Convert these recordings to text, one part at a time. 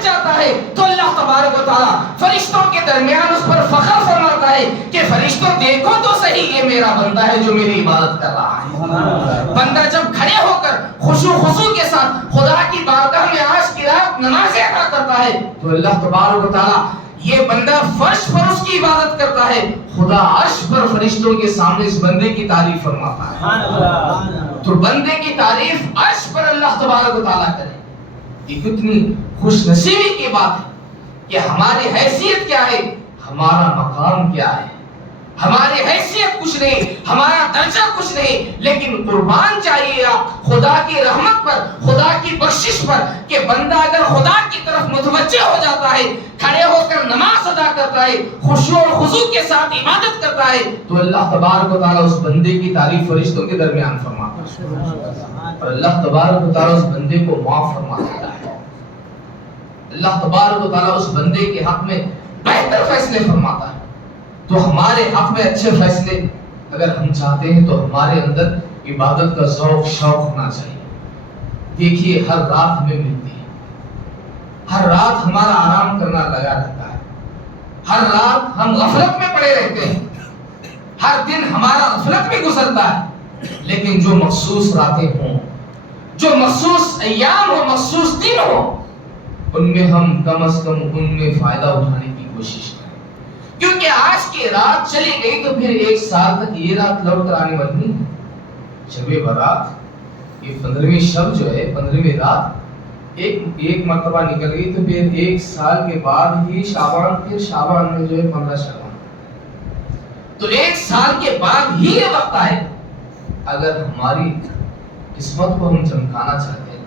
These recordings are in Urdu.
بڑھ جاتا ہے تو اللہ تبارک و تعالیٰ فرشتوں کے درمیان اس پر فخر فرماتا ہے کہ فرشتوں دیکھو تو صحیح یہ میرا بندہ ہے جو میری عبادت کر رہا ہے. بندہ جب کھڑے ہو کر خضوع کے ساتھ خدا کی بارگاہ میں آج کی رات نمازیں ادا کرتا ہے تو اللہ تبارک و تعالیٰ یہ بندہ فرش پر اس کی عبادت کرتا ہے, خدا عرش پر فرشتوں کے سامنے اس بندے کی تعریف فرماتا ہے. تو بندے کی تعریف عرش پر اللہ تبارک و تعالیٰ کرے. یہ کتنی خوش نصیبی کی بات ہے کہ ہماری حیثیت کیا ہے, ہمارا مقام کیا ہے. ہماری حیثیت کچھ نہیں, ہمارا درجہ کچھ نہیں, لیکن قربان چاہیے آپ خدا کی رحمت پر, خدا کی بخشش پر کہ بندہ اگر خدا کی طرف متوجہ ہو جاتا ہے, کھڑے ہو کر نماز ادا کرتا ہے, خشوع اور خضوع کے ساتھ عبادت کرتا ہے, تو اللہ تبارک و تعالیٰ اس بندے کی تعریف فرشتوں کے درمیان فرماتا ہے اور اللہ تبارک و تعالیٰ اس بندے کو معاف فرما دیتا ہے. اللہ تبارک و تعالیٰ اس بندے کے حق میں بہتر فیصلے فرماتا ہے. تو ہمارے حق میں اچھے فیصلے اگر ہم چاہتے ہیں تو ہمارے اندر عبادت کا ذوق شوق ہونا چاہیے. دیکھیے ہر رات ہمیں ملتی ہے, ہر رات ہمارا آرام کرنا لگا رہتا ہے, ہر رات ہم غفلت میں پڑے رہتے ہیں, ہر دن ہمارا غفلت میں گزرتا ہے, لیکن جو مخصوص راتیں ہوں, جو مخصوص ایام ہو, مخصوص دن ہو, ان میں ہم کم از کم ان میں فائدہ اٹھانے کی کوشش کریں. کیونکہ آج کی رات چلی گئی تو پھر ایک سال تک یہ رات لوٹ کر آنے والی نہیں. شب برات یہ 15ویں شب جو ہے, 15ویں رات ایک مرتبہ نکل گئی تو پھر ایک سال کے بعد ہی شعبان, پھر شعبان میں جو ہے 15 شعبان, تو ایک سال کے بعد ہی یہ وقت آئے. اگر ہماری قسمت کو ہم چمکانا چاہتے ہیں,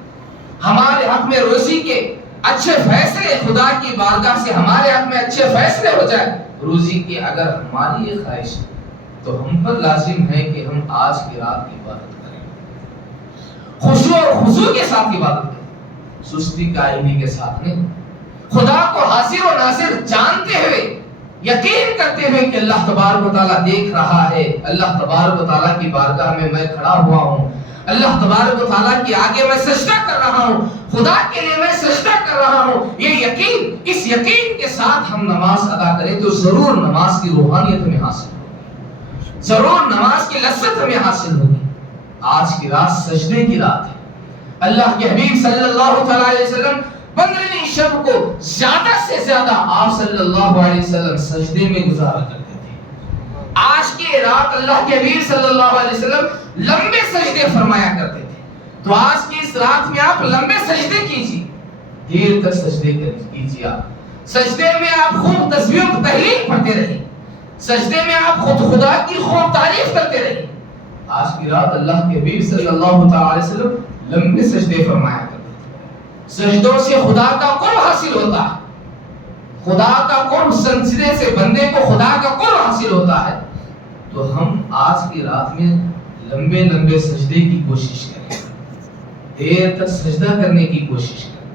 ہمارے حق میں روزی کے اچھے فیصلے, خدا کی بارگاہ سے ہمارے حق میں اچھے فیصلے ہو جائے روزی کی, اگر ہماری یہ خواہش ہے تو ہم پر لازم ہے کہ ہم آج کی رات کی عبادت کریں, خشوع اور خضوع کے ساتھ عبادت کریں, سستی کاہلی کے ساتھ نہیں. خدا کو حاضر و ناظر جانتے ہوئے, یقین کرتے ہوئے کہ اللہ تبارک و تعالیٰ دیکھ رہا ہے, اللہ تبارک و تعالیٰ کی بارگاہ میں کھڑا ہوا ہوں, اللہ تبارک و تعالیٰ کے آگے میں سجدہ کر رہا ہوں, خدا کے لیے میں سجدہ کر رہا ہوں. یہ یقین, اس یقین کے ساتھ ہم نماز ادا کریں تو ضرور نماز کی روحانیت ہمیں حاصل ہوگی, ضرور نماز کی لذت ہمیں حاصل ہوگی. آج کی رات سجدے کی رات ہے. اللہ کے حبیب صلی اللہ علیہ وسلم 15ویں شب کو زیادہ سے زیادہ آپ صلی اللہ علیہ وسلم سجدے میں گزارا کرتے تھے. آج کی رات اللہ کے حبیب صلی اللہ علیہ وسلم لمبے سجدے فرمایا کرتے تھے. تو آج کی اس رات میں آپ لمبے سجدے کیجیے, دیر تک سجدے کیجیے. آپ سجدے میں آپ خوب تسبیح و تحلیل پڑھتے رہیں, سجدے میں آپ خود خدا کی خوب تعریف کرتے رہیں. آج کی رات اللہ کے حبیب صلی اللہ علیہ وسلم لمبے سجدے فرمایا کرتے تھے. سجدوں سے خدا کا قرب حاصل ہوتا ہے, خدا کا قرب, سجدے سے بندے کو خدا کا قرب حاصل ہوتا ہے. تو ہم آج کی رات میں لمبے لمبے سجدے کی کوشش کریں, دیر تک سجدہ کرنے کی کوشش کریں.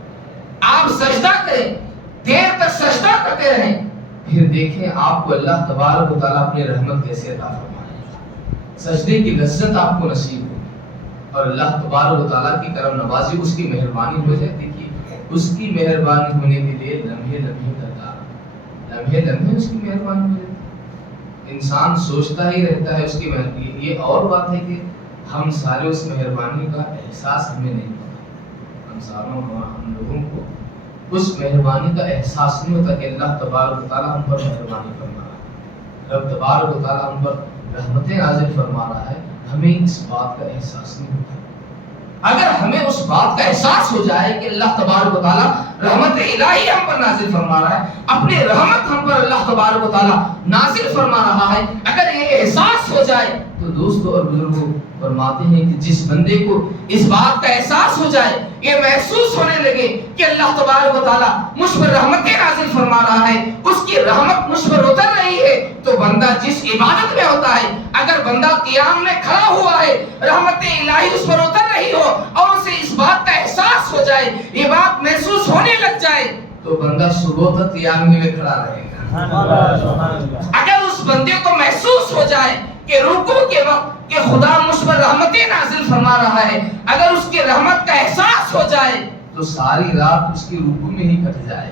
آپ سجدہ کریں, دیر تک سجدہ کرتے رہیں, پھر دیکھیں آپ کو اللہ تبارک و تعالیٰ اپنی رحمت کیسے عطا فرمائے. سجدے کی لذت آپ کو نصیب ہوگی اور اللہ تبارک و تعالیٰ کی کرم نوازی, اس کی مہربانی ہو جائے. دیکھیے اس کی مہربانی ہونے کے لیے لمحے لمحے درکار, لمحے لمحے اس کی مہربانی ہو جائے. انسان سوچتا ہی رہتا ہے اس کی مہربانی. یہ اور بات ہے کہ ہم سارے اس مہربانی کا احساس ہمیں نہیں ہوتا, ہم لوگوں کو اس مہربانی کا احساس نہیں ہوتا کہ اللہ تبارک و تعالیٰ ہم پر مہربانی فرما رہا ہے, رب تبارک و تعالیٰ ہم پر رحمتیں نازل فرما رہا ہے. ہمیں اس بات کا احساس نہیں ہوتا. اگر ہمیں اس بات کا احساس ہو جائے کہ اللہ تبارک و تعالیٰ رحمت الہی ہم پر نازل فرما رہا ہے, اپنے رحمت ہم پر اللہ تبارک و تعالیٰ نازل فرما رہا ہے, اگر یہ احساس ہو جائے تو دوستوں اور بزرگوں فرماتے ہیں کہ جس بندے کو اس بات کا احساس ہو جائے, یہ محسوس ہونے لگے کہ اللہ تبارک و تعالیٰ مجھ پر رحمتیں نازل فرما رہا ہے, اس کی رحمت مجھ پر اتر رہی ہے, تو بندہ جس عبادت میں ہوتا ہے, اگر بندہ قیام میں کھڑا ہوا ہے, رحمت الہی اس پر اتر رہی ہو اور اسے اس بات کا احساس ہو جائے, یہ بات محسوس ہونے لگ جائے, تو بندہ صبح تک قیام میں کھڑا رہے گا. اگر اس بندے کو محسوس ہو جائے کہ رکوع کے وقت کہ خدا مجھ پر رحمتیں نازل فرما رہا ہے, اگر اس کی رحمت کا احساس ہو جائے تو ساری رات اس کی رکوع میں ہی کٹ جائے.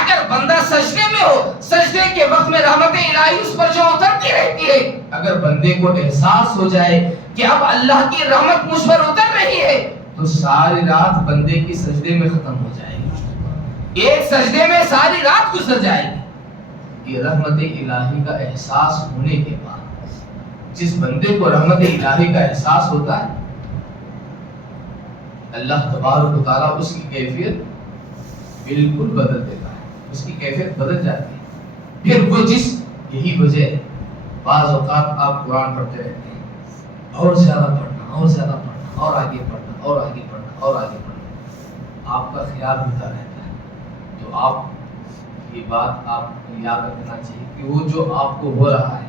اگر بندہ سجدے میں ہو, سجدے کے وقت میں رحمت الہی اس پر جو اترتی رہتی ہے, اگر بندے کو احساس ہو جائے کہ اب اللہ کی رحمت مجھ پر اتر رہی ہے, تو ساری رات بندے کی سجدے میں ختم ہو جائے گی. ایک سجدے میں ساری رات گزر جائے گی. یہ رحمت الہی کا احساس ہونے کے بعد جس بندے کو رحمت الہی کا احساس ہوتا ہے, اللہ تبارک و تعالیٰ اس کی کیفیت بالکل بدل دیتا ہے, اس کی کیفیت بدل جاتی ہے. پھر وہ یہی وجہ ہے بعض اوقات آپ قرآن پڑھتے رہتے ہیں, اور زیادہ پڑھنا اور زیادہ پڑھنا اور آگے پڑھنا اور آگے پڑھنا اور آگے پڑھنا, آپ کا خیال ہوتا رہتا ہے. تو آپ یہ بات آپ کو یاد رکھنا چاہیے کہ وہ جو آپ کو ہو رہا ہے,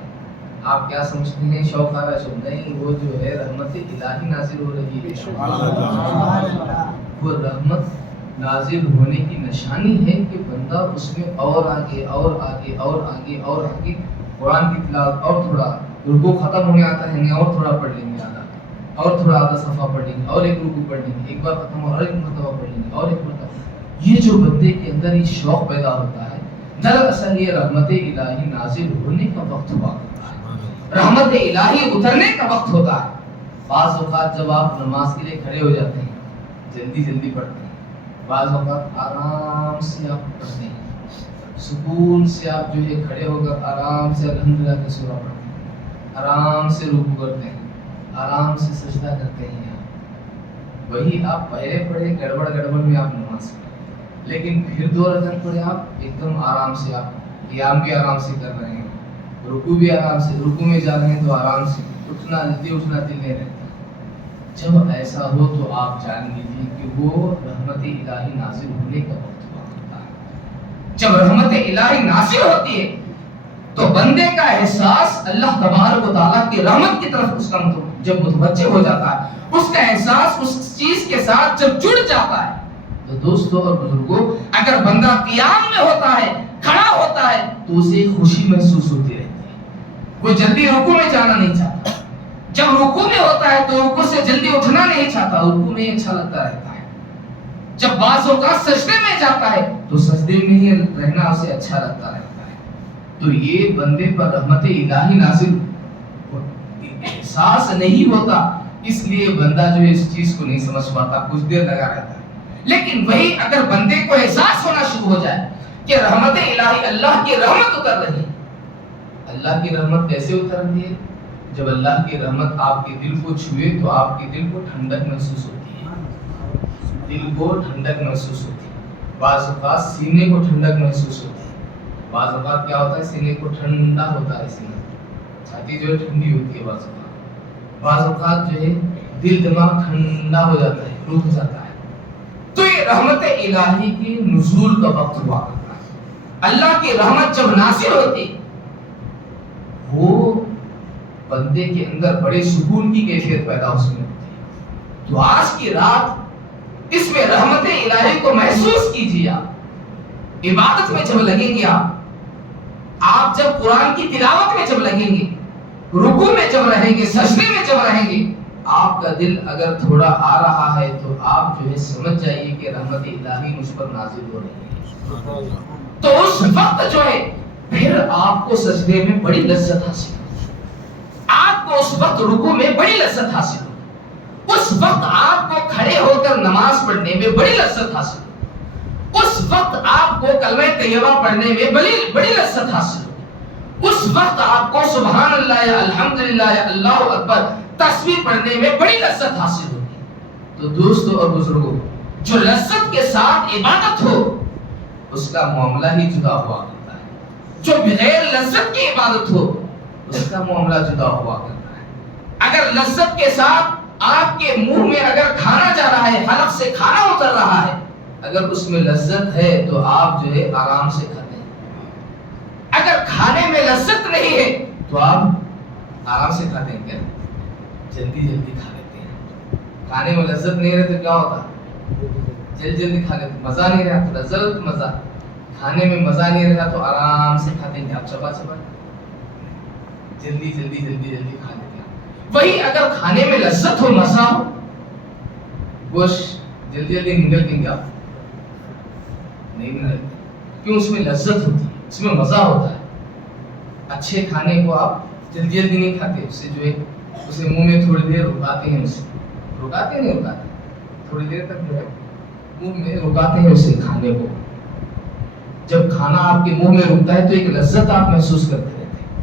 آپ کیا سمجھتے ہیں شوق آ رہا ہے, نہیں, وہ جو ہے رحمت الہی نازل ہو رہی ہے. وہ رحمت نازل ہونے کی نشانی ہے کہ بندہ اس میں اور آگے اور آگے اور آگے اور آگے قرآن کی تلاوت, اور تھوڑا رکوع ختم ہونے آتا ہے, اور تھوڑا پڑھ لیں گے آدھا, اور تھوڑا آدھا صفحہ پڑھ لیں گے, اور ایک رکوع پڑھ لیں گے, ایک بار ختم اور ایک مرتبہ پڑھ لیں گے, اور ایک مرتبہ. یہ جو بندے کے اندر یہ شوق پیدا ہوتا ہے, دراصل یہ رحمت الہی نازل ہونے کا وقت ہوا کرتا ہے, رحمت الہی اترنے کا وقت ہوتا ہے. بعض اوقات جب آپ نماز کے لیے کھڑے ہو جاتے ہیں, جلدی جلدی پڑھتے ہیں, بعض اوقات آرام سے آپ پڑھتے ہیں, سکون سے آپ جو ہے کھڑے ہو کر آرام سے الحمدللہ کا سورہ پڑھتے ہیں, آرام سے رکوع کرتے ہیں, آرام سے سجدہ کرتے ہیں. وہی آپ پہلے پڑھے گڑبڑ میں آپ نماز پڑھیں, لیکن پھر 2 رکعت پڑھے آپ ایک دم آرام سے, آپ قیام بھی آرام سے کر رہے ہیں, رکوع بھی آرام سے, رکوع میں جا رہے ہیں تو آرام سے, اٹھنا دل نہیں رہتا. جب ایسا ہو تو آپ جان لیجیے کہ وہ رحمت الہی نازل ہونے کا وقت ہوا کرتا ہے. جب رحمت الہی نازل ہوتی ہے تو بندے کا احساس اللہ تبارک و تعالیٰ کی رحمت کی طرف اس کا جب متوجہ ہو جاتا ہے, اس کا احساس اس چیز کے ساتھ جب جڑ جاتا ہے, تو دوستوں اور بزرگوں, اگر بندہ قیام میں ہوتا ہے, کھڑا ہوتا ہے, تو اسے خوشی محسوس ہوتی رہتی ہے. وہ جلدی رکوع میں جانا نہیں چاہتا. جب رکوع میں ہوتا ہے تو رکوع سے جلدی اٹھنا نہیں چاہتا, رکوع میں اچھا لگتا رہتا ہے. جب بعض اوقات سجدے میں جاتا ہے تو سجدے میں ہی رہنا اسے اچھا لگتا رہتا ہے. تو یہ بندے پر رحمت الہی نازل احساس نہیں ہوتا, اس لیے بندہ جو ہے اس چیز کو نہیں سمجھ پاتا, کچھ دیر لگا رہتا ہے. لیکن وہی اگر بندے کو احساس ہونا شروع ہو جائے کہ رحمت الہی, اللہ کی رحمت اتر رہی. اللہ کی رحمت کیسے اتر رہی ہے؟ جب اللہ کی رحمت آپ کے دل کو چھوئے تو آپ کے دل کو ٹھنڈک محسوس ہوتی ہے, دل کو ٹھنڈک محسوس ہوتی ہے. بعض اوقات سینے کو ٹھنڈک محسوس ہوتی ہے. بعض اوقات کیا ہوتا ہے, سینے کو ٹھنڈا ہوتا ہے, سینہ چھاتی جو ہے ٹھنڈی ہوتی ہے. بعض اوقات جو ہے دل دماغ ٹھنڈا ہو جاتا ہے, رک جاتا ہے. تو یہ رحمت الہی کے نزول کا وقت ہوا کرتا ہے. اللہ کی رحمت جب نازل ہوتی, وہ بندے کے اندر بڑے سکون کی کیفیت پیدا اس میں ہوتی ہے. تو آج کی رات اس میں رحمت الہی کو محسوس کیجیے. آپ عبادت میں جب لگیں گے, آپ جب قرآن کی تلاوت میں جب لگیں گے, رکوع میں جب رہیں گے, سجدے میں جب رہیں گے, آپ کا دل اگر تھوڑا آ رہا ہے تو آپ جو ہے سمجھ جائیے کہ رحمت الہی مجھ پر نازل ہو رہی ہے. تو اس وقت جو ہے پھر آپ کو سجدے میں بڑی لذت حاصل, آپ کو اس وقت رکوع میں بڑی لذت حاصل, اس وقت آپ کو کھڑے ہو کر نماز پڑھنے میں بڑی لذت حاصل, اس وقت آپ کو کلمہ طیبہ پڑھنے میں بڑی لذت حاصل, اس وقت آپ کو سبحان اللہ یا الحمدللہ یا اللہ اکبر تسبیح پڑھنے میں بڑی لذت حاصل ہوگی. تو دوستو اور بزرگوں, جو لذت کے ساتھ عبادت ہو اس کا معاملہ ہی جدا ہوا کرتا ہے. جو بغیر لذت کی عبادت ہو اس کا معاملہ جدا ہوا کرتا ہے. اگر لذت کے ساتھ آپ کے منہ میں اگر کھانا جا رہا ہے, حلق سے کھانا اتر رہا ہے, اگر اس میں لذت ہے تو آپ جو ہے آرام سے کھاتے ہیں. اگر کھانے میں لذت نہیں ہے تو آپ آرام سے کھاتے ہیں, کیا جلدی جلدی کھا لیتے ہیں. کھانے میں لذت نہیں رہے تو کیا ہوتا, جلدی کھا لیتے, مزہ نہیں رہا تو لذت مزہ, کھانے میں مزہ نہیں رہا تو آرام سے کھاتے ہیں, آپ چبا چبا جلدی کھا لیتے ہیں. وہی اگر کھانے میں لذت ہو, مزہ ہو, گوشت جلدی جلدی نگلتے ہیں آپ؟ نہیں نگلتے. کیوں؟ اس میں لذت ہوتی ہے، اس میں مزہ ہوتا ہے. اچھے کھانے کو آپ جلدی جلدی نہیں کھاتے، اس سے جو ہے اسے منہ میں تھوڑی دیر رکاتے ہیں، اسے رکاتے ہیں، نہیں رکاتے، تھوڑی دیر تک جو ہے منہ میں رکاتے ہیں اسے کھانے کو. جب کھانا آپ کے منہ میں رکتا ہے تو ایک لذت آپ محسوس کرتے رہتے ہیں.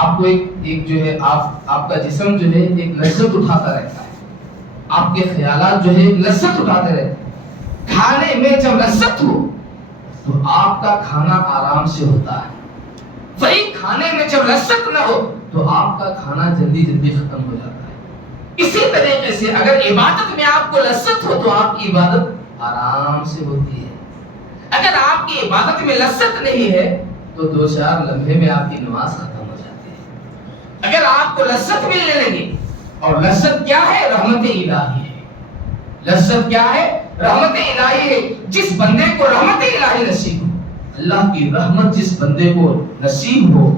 آپ کو ایک جو ہے آپ کا جسم جو ہے ایک لذت اٹھاتا رہتا ہے، آپ کے خیالات جو ہے لذت اٹھاتے رہتے ہیں. کھانے میں جب لذت ہو تو آپ کا کھانا آرام سے ہوتا ہے. وہی کھانے میں جب لذت نہ ہو تو آپ کا کھانا جلدی جلدی ختم ہو جاتا ہے. اسی طریقے سے اگر عبادت میں آپ کو لذت ہو تو آپ کی عبادت آرام سے ہوتی ہے. اگر آپ کی عبادت میں لذت نہیں ہے تو 2-4 لمحے میں آپ کی نماز ختم ہو جاتی ہے. اگر آپ کو لذت ملنے لگے، اور لذت کیا ہے؟ رحمت الہی ہے. لذت کیا ہے؟ رحمت الہی ہے. جس بندے کو رحمت الہی نصیب ہو، اللہ کی رحمت جس بندے کو نصیب ہو،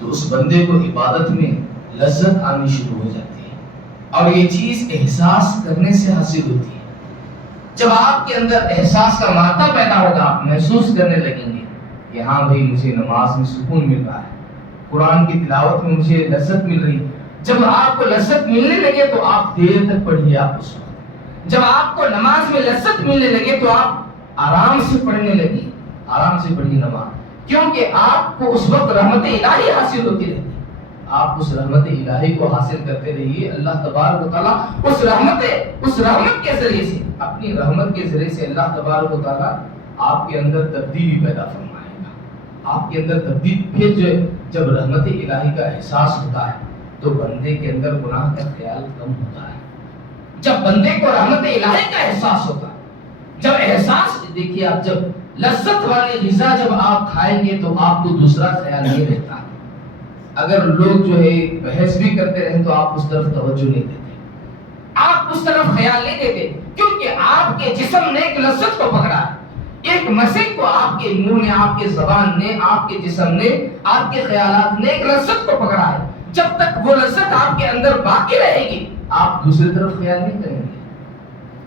تو اس بندے کو عبادت میں لذت آنی شروع ہو جاتی ہے. اور یہ چیز احساس کرنے سے حاصل ہوتی ہے. جب آپ کے اندر احساس کا مادہ پیدا ہوگا، آپ محسوس کرنے لگیں گے کہ ہاں بھائی مجھے نماز میں سکون مل رہا ہے، قرآن کی تلاوت میں مجھے لذت مل رہی ہے. جب آپ کو لذت ملنے لگے تو آپ دیر تک پڑھیے. آپ اس وقت جب آپ کو نماز میں لذت ملنے لگے تو آپ آرام سے پڑھنے لگے. آرام سے پڑھیے نماز، کیونکہ آپ کو اس وقت رحمت الہی حاصل ہوتی رہتی ہے. آپ اس رحمت الہی کو حاصل کرتے رہیے. اللہ تبارک و تعالیٰ اس رحمت کے ذریعے سے، اپنی رحمت کے ذریعے سے اللہ تبارک و تعالیٰ آپ کے اندر تبدیلی پیدا فرمائے گا. آپ کے اندر تبدیل. پھر جو جب رحمت الہی کا احساس ہوتا ہے تو بندے کے اندر گناہ کا خیال کم ہوتا ہے. جب بندے کو رحمت الہی کا احساس ہوتا ہے، جب احساس، دیکھیے آپ جب لذت والی غذا جب آپ کھائیں گے تو آپ کو دوسرا خیال نہیں رہتا. اگر لوگ جو ہے بحث بھی کرتے رہیں تو آپ اس طرف توجہ نہیں دیتے، آپ اس طرف خیال نہیں دیتے، کیونکہ آپ کے جسم نے ایک لذت کو پکڑا ہے. ایک مسیح کو آپ کے منہ نے، آپ کے زبان نے، آپ کے جسم نے، آپ کے خیالات نے ایک لذت کو پکڑا ہے. جب تک وہ لذت آپ کے اندر باقی رہے گی آپ دوسری طرف خیال نہیں کریں گے.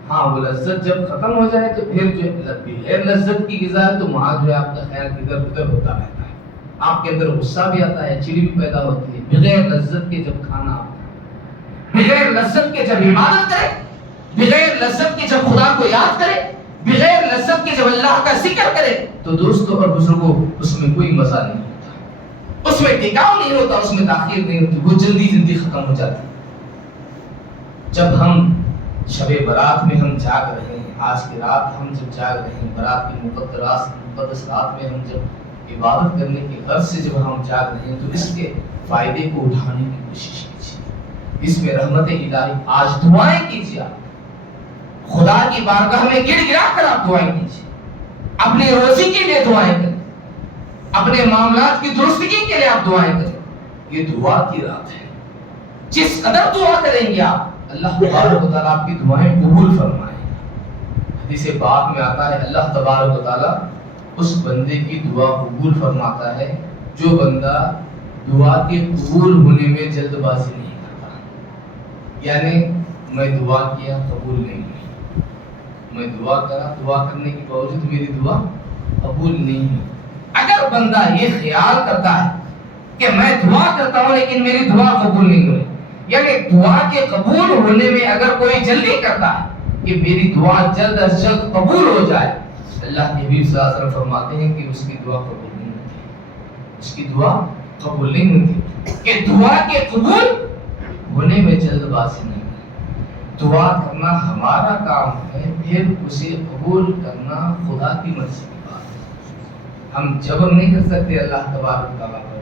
ہاں وہ لذت جب ختم ہو جائے تو پھر جو بغیر لذت کی غذا ہے تو وہاں جو ہے آپ کا خیال ادھر ادھر ہوتا رہتا ہے. آپ کے اندر غصہ بھی آتا ہے، چڑ بھی پیدا ہوتی ہے. بغیر لذت کے جب کھانا آتا ہے، بغیر لذت کے جب عبادت کرے، بغیر لذت کے جب خدا کو یاد کرے، بغیر لذت کے جب اللہ کا ذکر کرے تو دوستوں اور بزرگوں اس میں کوئی مزہ نہیں ہوتا، اس میں ٹکاؤ نہیں ہوتا، اس میں تاخیر نہیں ہوتی، وہ جلدی جلدی ختم ہو جاتی. جب ہم شب برات میں ہم جاگ رہے ہیں، آج کی رات ہم جب جاگ رہے ہیں، برات کی مقدس رات میں ہم جب عبادت کرنے کی غرض سے جب ہم جاگ رہے ہیں تو اس کے فائدے کو اٹھانے کی کوشش کیجیے. اس میں رحمت الہی. آج دعائیں کیجیے، آپ خدا کی بارگاہ میں گڑ گڑا کر آپ دعائیں کیجیے. اپنی روزی کے لیے دعائیں کریں، اپنے معاملات کی درستگی کے لیے آپ دعائیں کریں. یہ دعا کی رات ہے. جس قدر دعا کریں گے آپ، اللہ تبارک و تعالیٰ آپ کی دعائیں قبول فرمائے گا. حدیث پاک میں آتا ہے اللہ تبارک و تعالیٰ اس بندے کی دعا قبول فرماتا ہے جو بندہ دعا کے قبول ہونے میں جلد بازی نہیں کرتا. یعنی میں دعا کیا قبول نہیں ہوئی، میں دعا کرا، دعا کرنے کے باوجود میری دعا قبول نہیں ہوئی. اگر بندہ یہ خیال کرتا ہے کہ میں دعا کرتا ہوں لیکن میری دعا قبول نہیں ہوئی، یعنی دعا کے قبول ہونے میں اگر کوئی جلدی کرتا ہے کہ میری دعا جلد از جلد قبول ہو جائے، اللہ کے حبیب صلی اللہ علیہ وسلم فرماتے ہیں کہ اس کی دعا قبول نہیں ہوتی. اس کی دعا قبول نہیں ہوتی. کہ دعا کے قبول ہونے میں جلد بازی نہیں. دعا کرنا ہمارا کام ہے، پھر اسے قبول کرنا خدا کی مرضی کی بات ہے. ہم جبر نہیں کر سکتے اللہ تبارک و تعالیٰ کو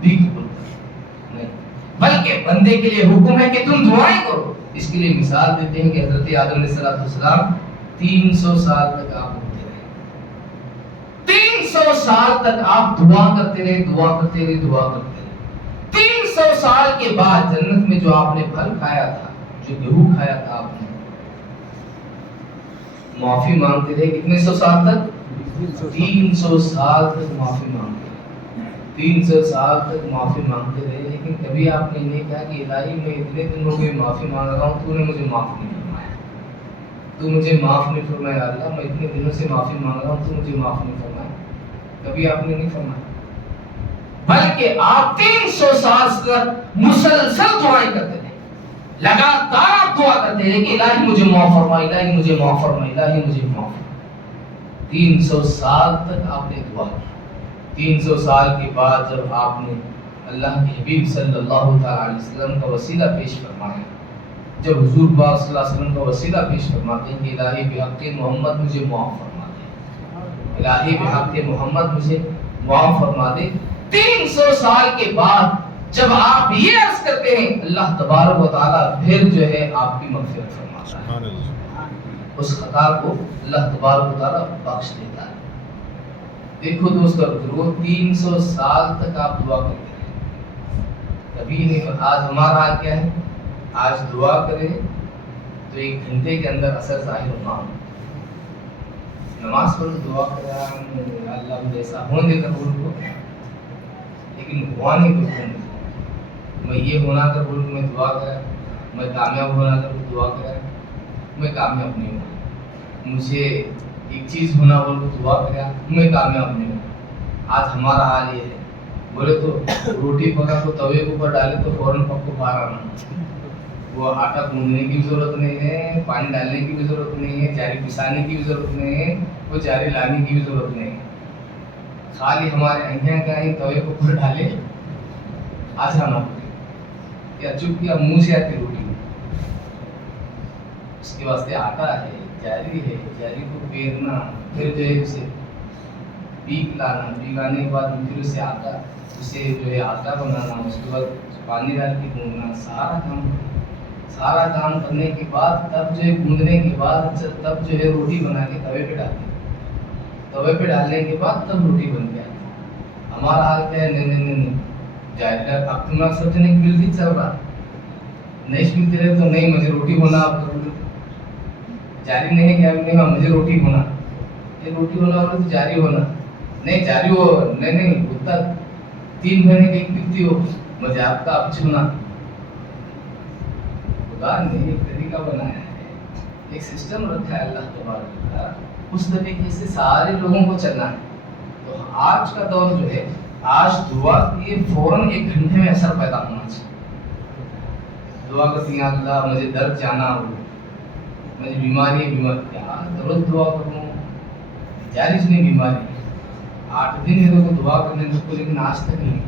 بھی قبول کرنا نہیں، بلکہ بندے کے لیے حکم ہے کہ تم دعائیں کرو. اس کے لیے مثال دیتے ہیں کہ حضرت آدم علیہ السلام 300 سال تک آپ ہوتے رہے. 300 سال تک آپ دعا کرتے رہے، دعا کرتے رہے، دعا کرتے رہے. 300 سال کے بعد جنت میں جو آپ نے پھل کھایا تھا، جو گیہوں کھایا تھا، آپ نے معافی مانگتے رہے. کتنے سو سال تک؟ 300 سال تک معافی مانگتے رہے. 300 سال تک معافی مانگتے رہے. لیکن کبھی آپ نے نہیں کہا کہ الہی میں اتنے دن ہو گئے معافی مانگ رہا ہوں، تو نے مجھے معاف نہیں فرمایا. تو مجھے معاف نہیں فرمایا اللہ، میں اتنے دنوں سے معافی مانگ رہا ہوں، تو مجھے معاف نہیں فرمایا. کبھی آپ نے نہیں فرمایا، بلکہ آپ 300 سال تک مسلسل دعائیں کرتے رہے، لگاتار آپ دعا کرتے رہے کہ الہی مجھے معاف فرما، الہی مجھے معاف فرما، الہی مجھے معاف فرما. 300 سال تک آپ نے دعا کی. 300 سال کے بعد جب آپ نے اللہ کے حبیب صلی اللہ تعالی علیہ وسلم کا وسیلہ پیش فرمایا، جب حضور پاک صلی اللہ علیہ وسلم کا وسیلہ پیش فرماتے ہیں کہ الہی بحق محمد مجھے معاف فرما دے، الہی بحق محمد مجھے معاف فرما دے. 300 سال کے بعد جب آپ یہ عرض کرتے ہیں، اللہ تبارک و تعالیٰ پھر جو ہے آپ کی مغفرت فرماتا ہے، اس خطا کو اللہ تبارک و تعالیٰ بخش دیتا ہے. دیکھو دوستو، 300 سال تک آپ دعا کرتے ہیں، کبھی نہیں. آج ہمارا حال کیا ہے؟ آج دعا کرے تو 1 گھنٹے کے اندر اثر ظاہر ہونا، نماز پڑھ دعا کرے اللہ مجھے ایسا ہونے دے قبول کو، لیکن ہوا نہیں تو میں یہ ہونا کر بول میں دعا کرا، میں کامیاب ہونا کر دعا کرا، میں کامیاب نہیں ہوں. مجھے ایک چیز ہونا بول دعا کرا، میں کامیاب نہیں ہوں. آج ہمارا حال یہ ہے، بولے تو روٹی پکا تو توے کے اوپر ڈالے تو فوراً پک کو باہر آنا. وہ آٹا گوندنے کی بھی ضرورت نہیں ہے، پانی ڈالنے کی بھی ضرورت نہیں ہے، جاری پسانے کی بھی ضرورت نہیں ہے، وہ جاری لانے کی بھی ضرورت نہیں ہے. خالی ہمارے انگیاں کا ہی توے کے اوپر ڈالے آ جانا پڑے. یا چپ کیا منہ سے آتی روٹی، اس کے واسطے آٹا ہے، جاری ہے، جاری کو پیرنا، پھر جو ہے اسے پیک لانا، پیک لانے کے بعد پھر اسے آٹا، اسے جو ہے آٹا بنانا، اس کے بعد پانی ڈال کے گوندنا، سارا کام کرنے کے بعد تب جو ہے گوندنے کے بعد تب جو ہے روٹی بنا کے توے پہ ڈالتے، توے پہ ڈالنے کے بعد تب روٹی بن کے آتی. ہمارا حال کیا ہے؟ نہیں جائے اب تم لوگ سمجھنے کی بل بھی چل رہا، نہیں سنتے رہے تو نہیں مجھے روٹی ہونا، آپ جاری نہیں کیا نہیں مجھے روٹی ہونا، یہ روٹی ہونا تو جاری ہونا نہیں، جاری ہو نہیں اتنا 3 مہینے کی کتنی ہو مجھے آپ کا اب چھونا. خدا نے ایک طریقہ بنایا ہے، ایک سسٹم رکھا ہے اللہ تبارک تعالیٰ، اس طریقے سے سارے لوگوں کو چلنا ہے. تو آج کا دور جو ہے، آج دعا کیے فوراً 1 گھنٹے میں اثر پیدا ہونا چاہیے. دعا کرتی ہیں اللہ مجھے درد جانا ہو، مجھے بیماری کیا روز دعا کروں، جاری نہیں بیماری 8 دن ہے تو دعا کرنے کو، لیکن آج تک نہیں.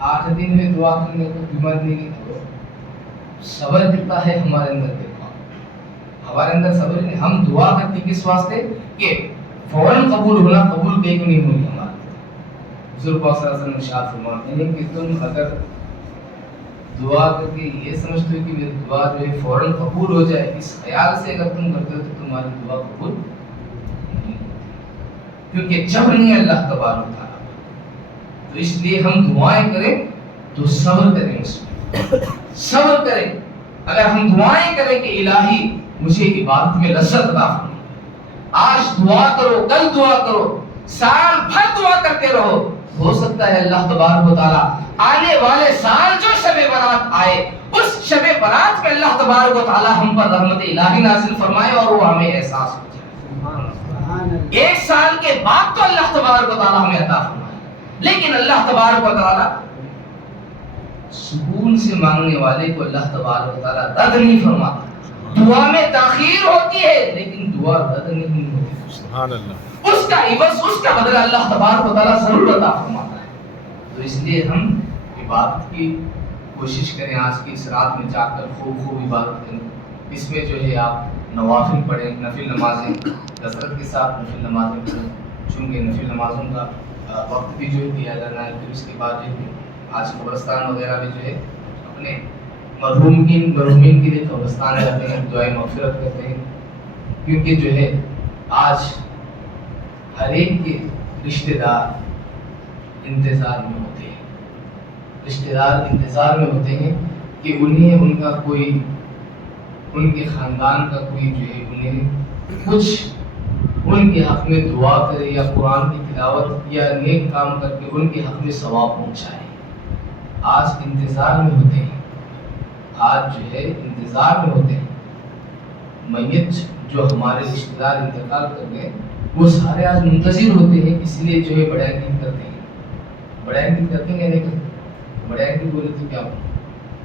8 دن میں دعا کرنے کو بیماری نہیں. صبر کتنا ہے ہمارے اندر، دیکھو ہمارے اندر صبر نہیں. ہم دعا کرتے کس واسطے کہ فوراً قبول ہونا، قبول کہیں نہیں ہوگی. ہمارے حضور پاک صلی اللہ علیہ وسلم ارشاد فرماتے ہیں کہ تم اگر دعا کر کے یہ سمجھتے ہو کہ میری دعا جو ہے فوراً قبول ہو جائے، اس خیال سے اگر تم کرتے ہو تو تمہاری دعا قبول نہیں، کیونکہ جب نہیں اللہ تبارک تعالیٰ. تو اس لیے ہم دعائیں کریں تو صبر کریں، اس میں صبر کریں. اگر ہم دعائیں کریں کہ الہی مجھے عبادت میں لذت عطا فرما، آج دعا کرو، کل دعا کرو، سال بھر دعا کرتے رہو، ہو سکتا ہے اللہ تبارک و تعالیٰ آنے والے سال جو شب برات آئے، اس شب برات میں اللہ تبارک و تعالیٰ ہم پر رحمت الہی نازل فرمائے اور وہ ہمیں احساس ہو جائے. 1 سال کے بعد تو اللہ تبارک و تعالیٰ ہمیں عطا فرمائے، لیکن اللہ تبارک و تعالیٰ سکون سے مانگنے والے کو اللہ تبارک و تعالیٰ رد نہیں فرماتا. دعا میں تاخیر ہوتی ہے لیکن دعا رد نہیں ہوتی. سبحان اللہ. اس کا عوض، اس کا بدلہ اللہ تبارک و تعالیٰ ضرور عطا فرماتا ہے. تو اس لیے ہم عبادت کی کوشش کریں، آج کی اس رات میں جا کر خوب عبادت کریں. اس میں جو ہے آپ نوافل پڑھیں، نفل نمازیں کثرت کے ساتھ نفل نمازیں پڑھیں، چونکہ نفل نمازوں کا وقت بھی جو ہے دیا جانا ہے. پھر اس کے بعد جو ہے آج قبرستان وغیرہ بھی جو ہے اپنے مرحومین کے لیے قبرستان جاتے ہیں، دعائیں مغفرت کرتے ہیں، کیونکہ جو ہے آج ہر ایک کے رشتہ دار انتظار میں ہوتے ہیں، رشتہ دار انتظار میں ہوتے ہیں کہ انہیں ان کا کوئی، ان کے خاندان کا کوئی جو ہے انہیں کچھ ان کے حق میں دعا کرے یا قرآن کی تلاوت یا نیک کام کر کے ان کے حق میں ثواب پہنچائے. آج انتظار میں ہوتے ہیں، آج جو ہے انتظار میں ہوتے ہیں. میت جو ہمارے رشتے دار انتقال کر گئے وہ سارے آج منتظر ہوتے ہیں، اس لیے جو ہے بڑے عقید کرتے ہیں. بڑے عقید کرتے ہیں یا نہیں کرتے؟ بڑے عقید بولے تو کیا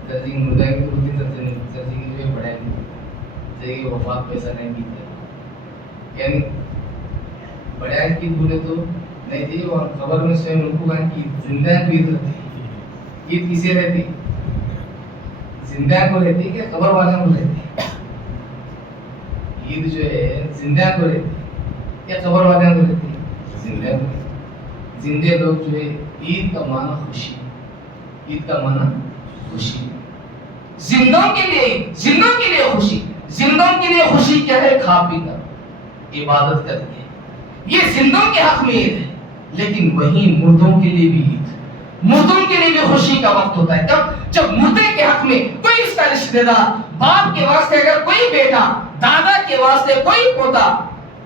درجی مردہ کی ہوتی درجی جو ہے بڑے عقید وفات پیسہ نہیں پیتے، یعنی بڑے عقید بولے تو نہیں تھی. اور خبر میں سوئم ان کو کہا کہ زندہ عقید رہتے ہیں. عید کسے رہتی؟ زندہ کو رہتی کہ خبر والے کو رہتی؟ عید جو ہے زندہ کو رہتی یا خبر والے کو رہتی؟ زندہ کو. زندے لوگ جو ہے عید کا معنی خوشی، عید کا معنی خوشی. زندوں کے لیے زندوں کے لیے خوشی. زندوں کے لیے خوشی کیا ہے؟ کھا پی کر عبادت کر کے. یہ زندوں کے حق میں عید ہے. لیکن وہیں مردوں کے لیے بھی عید، مردوں کے لیے بھی خوشی کا وقت ہوتا ہے. کب؟ جب مردے کے حق میں کوئی اس کا رشتہ دار، باپ کے واسطے اگر کوئی بیٹا، دادا کے واسطے کوئی پوتا،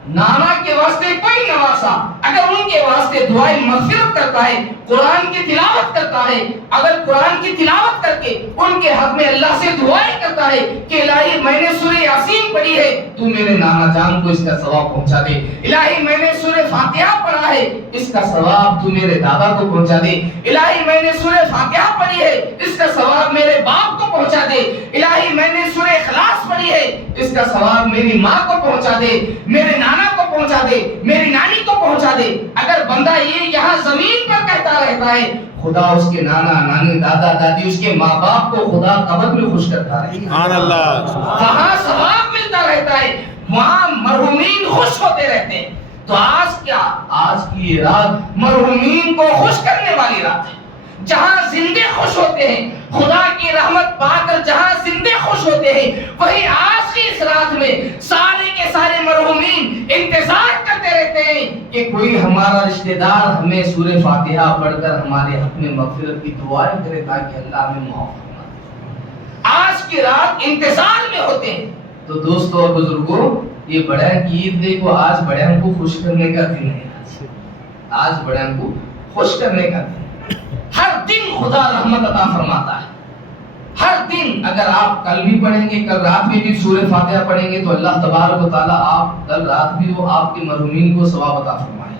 نانا کے واسطے کوئی نواسا اگر ان کے واسطے دعائیں مغفرت کرتا ہے، قرآن کی تلاوت کرتا ہے، اگر قرآن کی تلاوت کر کے ان کے حق میں اللہ سے دعائیں کرتا ہے کہ الہی میں نے سورہ یاسین پڑھی ہے تو میرے نانا جان کو اس کا ثواب پہنچا دے، الہی میں نے سورہ فاتحہ پڑھا ہے اس کا ثواب تو میرے دادا کو پہنچا دے، الہی میں نے سورہ فاتحہ پڑھی ہے اس کا ثواب میرے باپ کو پہنچا دے، الہی میں نے سورہ اخلاص پڑھی ہے اس کا ثواب میری ماں کو پہنچا دے، میرے نانا کو پہنچا دے، میری نانی کو پہنچا دے. اگر بندہ یہ یہاں زمین پر کہتا رہتا ہے خدا اس کے نانا نانی دادا دادی اس کے ماں باپ کو خدا قبر میں خوش کرتا رہے، سبحان اللہ، وہاں ثواب ملتا رہتا ہے، وہاں مرحومین خوش ہوتے رہتے ہیں. تو آج کیا؟ آج کی یہ رات مرحومین کو خوش کرنے والی رات ہے. جہاں زندے خوش ہوتے ہیں، خدا کی رحمت پا کر جہاں زندے خوش ہوتے ہیں، وہی آج کی اس رات میں سارے کے سارے مرحومین انتظار کرتے رہتے ہیں کہ کوئی ہمارا رشتہ دار ہمیں سورہ فاتحہ پڑھ کر ہمارے حق میں مغفرت کی دعائیں کرے تاکہ اللہ ہمیں معاف فرمائے. آج کی رات انتظار میں ہوتے ہیں. تو دوستو اور بزرگوں، یہ بڑیاں کی عید دیکھو، آج بڑیاں کو خوش کرنے کا دن ہے. آج بڑیاں کو خوش کرنے کا دن. ہر دن خدا رحمت عطا فرماتا ہے. ہر دن اگر آپ کل بھی پڑھیں گے، کل رات میں بھی سورہ فاتحہ پڑھیں گے تو اللہ تبارک و تعالیٰ آپ کل رات بھی وہ آپ کے مرحومین کو ثواب عطا فرمائے.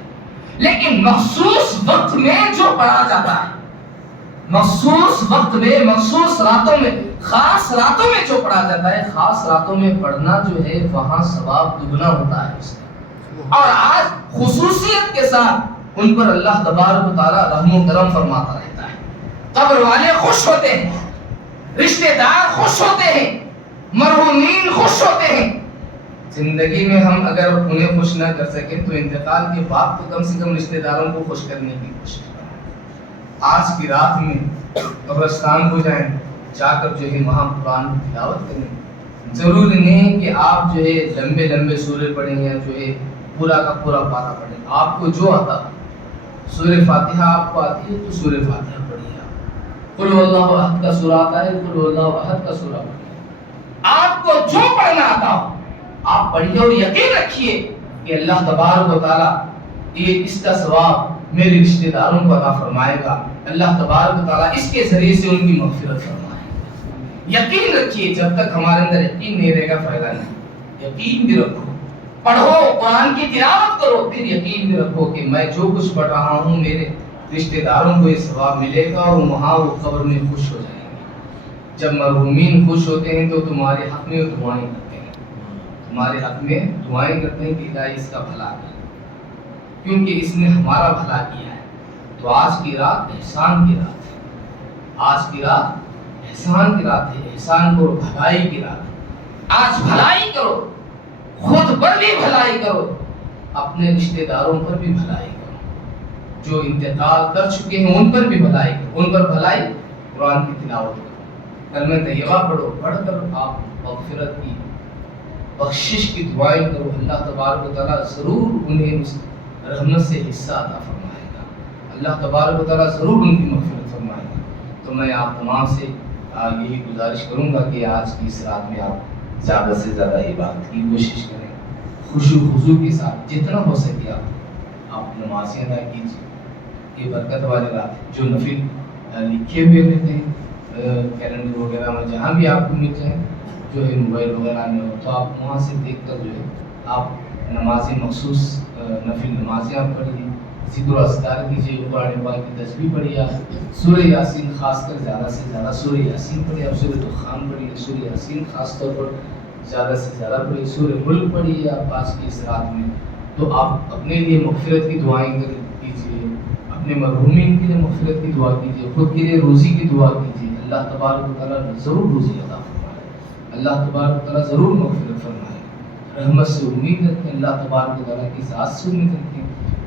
لیکن مخصوص وقت میں جو پڑھا جاتا ہے، مخصوص وقت میں، مخصوص راتوں میں، خاص راتوں میں جو پڑھا جاتا ہے، خاص راتوں میں پڑھنا جو ہے وہاں ثواب دگنا ہوتا ہے اس کا. اور آج خصوصیت کے ساتھ ان پر اللہ تبارک و تعالیٰ رحم و کرم فرماتا رہتا ہے. قبر والے خوش ہوتے ہیں، رشتہ دار خوش ہوتے ہیں، مرحومین خوش ہوتے ہیں. زندگی میں ہم اگر انہیں خوش نہ کر سکیں تو انتقال کے بعد تو کم سے کم رشتہ داروں کو خوش کرنے کی کوشش کریں. آج کی رات میں قبرستان کو جائیں، جا کر جو ہے وہاں قرآن کی تلاوت کریں. ضروری نہیں کہ آپ جو ہے لمبے لمبے سورے پڑھیں یا جو ہے پورا کا پورا پارہ پڑھیں. آپ کو جو آتا، سورہ فاتحہ آپ کو آتی ہے تو سورہ فاتحہ پڑھیے. قل هو اللہ احد کا سورہ آتا ہے، قل هو اللہ احد کا سورہ پڑھیے. آپ کو جو پڑھنا آتا ہو آپ پڑھیے اور یقین رکھیے کہ اللہ تبارک و تعالیٰ یہ اس کا ثواب میرے رشتہ داروں کو عطا فرمائے گا. اللہ تبارک و تعالیٰ اس کے ذریعے سے ان کی مغفرت فرمائے گا. یقین رکھیے، جب تک ہمارے اندر یقین نہیں رہے گا فائدہ نہیں. یقین بھی رکھو، پڑھو، قرآن کی تلاوت کرو، پھر یقین بھی رکھو کہ میں جو کچھ پڑھ رہا ہوں میرے رشتہ داروں کو یہ ثواب ملے گا اور وہاں وہ قبر میں خوش ہو جائیں گے. جب مرحومین خوش ہوتے ہیں تو تمہارے حق میں دعائیں کرتے ہیں، تمہارے حق میں دعائیں کرتے ہیں کہ الہی اس کا بھلا کر، کیونکہ اس نے ہمارا بھلا کیا ہے. تو آج کی رات احسان کی رات ہے. آج کی رات احسان کی رات ہے. احسان کرو، بھلائی کی رات ہے. آج بھلائی کرو، خود پر بھی بھلائی کرو، اپنے رشتہ داروں پر بھی بھلائی کرو. جو انتقال کر چکے ہیں ان پر بھی بھلائی کرو، ان پر بھلائی. قرآن کی تلاوت کرو، کلمہ طیبہ پڑھو، پڑھ کر آپ مغفرت کی، بخشش کی دعائیں کرو. اللہ تبارک و تعالیٰ ضرور انہیں اس رحمت سے حصہ عطا فرمائے گا. اللہ تبارک و تعالیٰ ضرور ان کی مغفرت فرمائے گا. تو میں آپ تمام سے یہی گزارش کروں گا کہ آج کی اس رات میں آپ زیادہ سے زیادہ عبادت کی کوشش کریں، خوشو خضوع کے ساتھ جتنا ہو سکے آپ نمازیں ادا کیجیے. یہ برکت والی رات ہے. جو نفل لکھے ہوئے رہتے ہیں کیلنڈر وغیرہ میں جہاں بھی آپ کو مل جائیں جو ہے موبائل وغیرہ میں ہو تو آپ وہاں سے دیکھ کر جو ہے آپ نمازیں مخصوص نفل نمازیں آپ پڑھیے، ذکر و اذکار کیجیے، قرآن پاک کی تسبیح پڑھیے، آپ سورہ یاسین خاص کر زیادہ سے زیادہ سورہ یاسین پڑھیے، آپ سورہ دخان پڑھیے، سورہ یاسین خاص طور پر زیادہ سے زیادہ پڑھیے، سورہ ملک پڑھیے آپ آج کی اس رات میں، تو آپ اپنے لیے مغفرت کی دعائیں کیجیے، اپنے مرحومین کے لیے مغفرت کی دعا کیجیے، خود کے لیے روزی کی دعا کیجیے، اللہ تبارک و تعالیٰ ضرور روزی عطا فرمائے، اللہ تبارک و تعالیٰ ضرور مغفرت فرمائے، رحمت سے امید رکھیں، اللہ تبارک و تعالیٰ کی ذات سے امید رکھیں،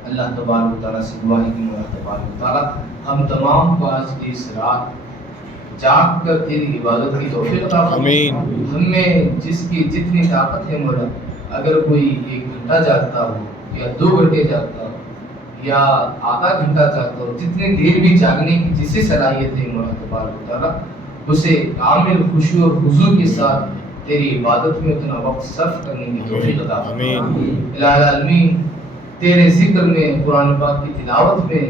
اللہ تبارک و تعالیٰ سے دعا ہے کہ اللہ تبارک و تعالیٰ ہم تمام کو آج کی اس رات جاگ کر تیری عبادت کی توفیق عطا فرمائے، ہم میں جس کی جتنی طاقت ہے مولا، اگر کوئی 1 گھنٹہ جاگتا ہو یا 2 گھنٹے جاگتا ہو یا آدھا گھنٹہ جاگتا ہو، جتنی دیر بھی جاگنے کی جسے صلاحیت ہے مولا تبارک و تعالیٰ اسے کامل خشوع اور خضوع کے ساتھ تیری عبادت میں اتنا وقت صرف کرنے کی توفیق عطا فرما۔ الہ العالمین تیرے ذکر میں، قرآن پاک کی تلاوت میں،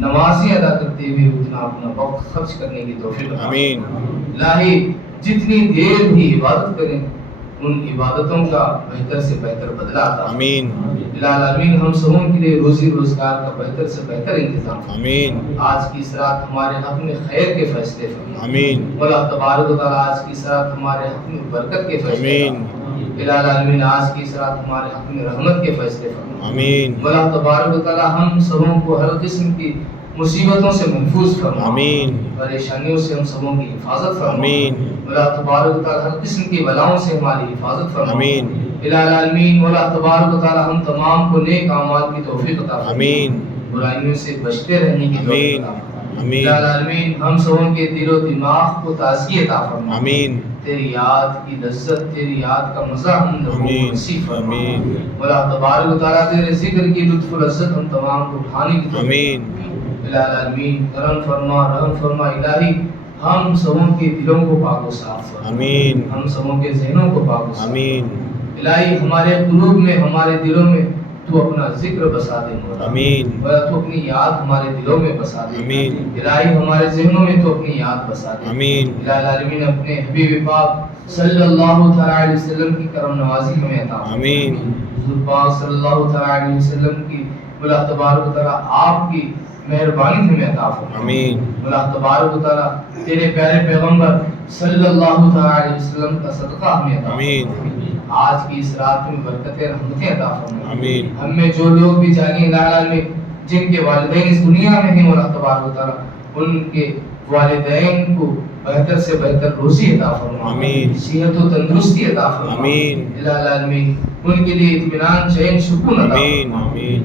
نمازیں ادا کرتے ہوئے اتنا اپنا وقت خرچ کرنے کی توفیق عطا فرما۔ الہی جتنی دیر بھی عبادت کریں ان عبادتوں کا بہتر سے بہتر بدلہ عطا فرما۔ الہ العالمین ہم سبوں کے لیے روزی روزگار کا بہتر سے بہتر انتظام فرما۔ آج کی اس رات ہمارے حق میں خیر کے فیصلے فرما۔ مولا تبارک و تعالیٰ آج کی اس رات ہمارے حق میں برکت کے فیصلے فرما۔ الہ العالمین آج کی اس رات ہمارے حق میں رحمت کے فیصلے فرما۔ مولا تبارک و تعالیٰ ہم سبوں کو ہر قسم کی مصیبتوں سے محفوظ فرما، پریشانیوں سے ہم سبوں کی حفاظت فرما۔ مولا تبارک و تعالیٰ ہر قسم کی بلاؤں سے ہماری حفاظت فرما۔ الہ العالمین مولا تبارک و تعالیٰ ہم تمام کو نیک اعمال کی توفیق عطا فرما، برائیوں سے بچتے رہنے کی توفیق عطا فرما۔ الہ العالمین ہم سبوں کے دل و دماغ کو تازگی عطا فرما، تیری یاد کی لذت، تیری یاد کا مزہ ہم لوگوں کو نصیب فرما۔ مولا تبارک و تعالیٰ تیرے ذکر کی لطف و لذت ہم تمام کو اٹھانے کی توفیق عطا۔ الہ العالمین کرم فرما، رحم فرما، الہی ہم سبوں کے دلوں کو پاک و صاف فرما، ہم سبوں کے ذہنوں کو پاک و صاف فرما۔ الہی ہمارے قلوب میں، ہمارے دلوں میں تو اپنا ذکر بسا دے مولا، مولا تو اپنی یاد ہمارے دلوں میں بسا دے، الہی ہمارے ذہنوں میں تو اپنی یاد بسا دے۔ الہ العالمین اپنے حبیب پاک صلی اللہ تعالیٰ علیہ وسلم کی کرم نوازی ہمیں عطا فرما، حضور پاک صلی اللہ تعالیٰ علیہ وسلم کی مولا تبارک و تعالیٰ آپ کی مہربانی ہمیں عطا فرما۔ مولا تبارک و تعالیٰ تیرے پیارے پیغمبر صلی اللہ تعالیٰ علیہ وسلم کا صدقہ ہمیں عطا فرما، آج کی اس رات میں برکتیں رحمتیں عطا فرما۔ ہم میں جو لوگ بھی جاگیں الہ العالمین جن کے والدین اس دنیا میں ہیں مولا تبارک و تعالیٰ ان کے والدین کو بہتر سے بہتر روزی عطا فرما، صحت و تندرستی عطا فرما۔ الہ العالمین ان کے لیے اطمینان، چین، سکون عطا فرما،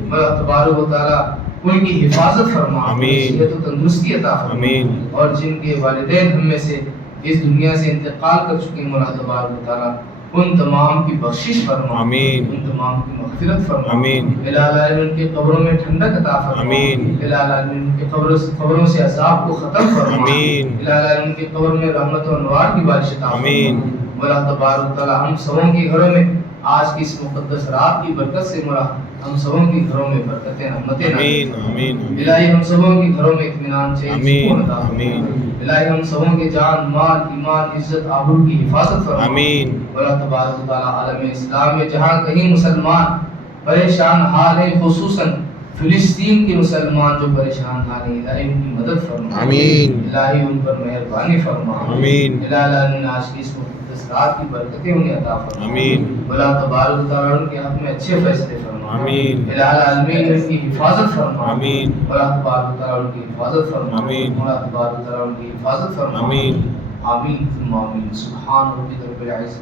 مولا تبارک و تعالیٰ ان کی حفاظت فرما، صحت و تندرستی عطا فرما، اور جن کے والدین ہم میں سے اس دنیا سے انتقال کر چکے مولا تبارک و تعالیٰ ان تمام کی بخشش فرما، ان تمام کی مغفرت فرما۔ الہ العالمین ان کی قبروں میں ٹھنڈک عطا فرما، الہ العالمین ان کی قبروں سے عذاب کو ختم فرما، الہ العالمین ان کی قبر میں رحمت و انوار کی بارش عطا فرما۔ مولا تبارک و تعالیٰ ہم سبوں کے گھروں میں آج کی اس مقدس رات کی برکت سے مولا ہم سبوں کے گھروں میں برکتیں رحمتیں نازل فرما۔ الہی ہم سبوں کے گھروں میں اطمینان، چین، سکون عطا فرما۔ الہی ہم سبوں کے جان، مال، ایمان، عزت، آبرو کی حفاظت فرما۔ مولا تبارک و تعالیٰ عالم اسلام میں جہاں کہیں مسلمان پریشان حال ہیں، خصوصاً فلسطین کے مسلمان جو پریشان حال ہیں، الہی ان کی مدد فرما، الہی ان پر مہربانی فرما۔ الہ العالمین آج کی اس مقدس رات کی برکتیں انہیں عطا فرما۔ مولا تبارک و تعالیٰ ان کے حق میں اچھے فیصلے فرما، الہ العالمین ان کی حفاظت فرما، مولا تبارک و تعالیٰ ان کی حفاظت فرما، مولا تبارک و تعالیٰ ان کی حفاظت فرما۔ آمین ثم آمین۔ سبحان ربک رب العزت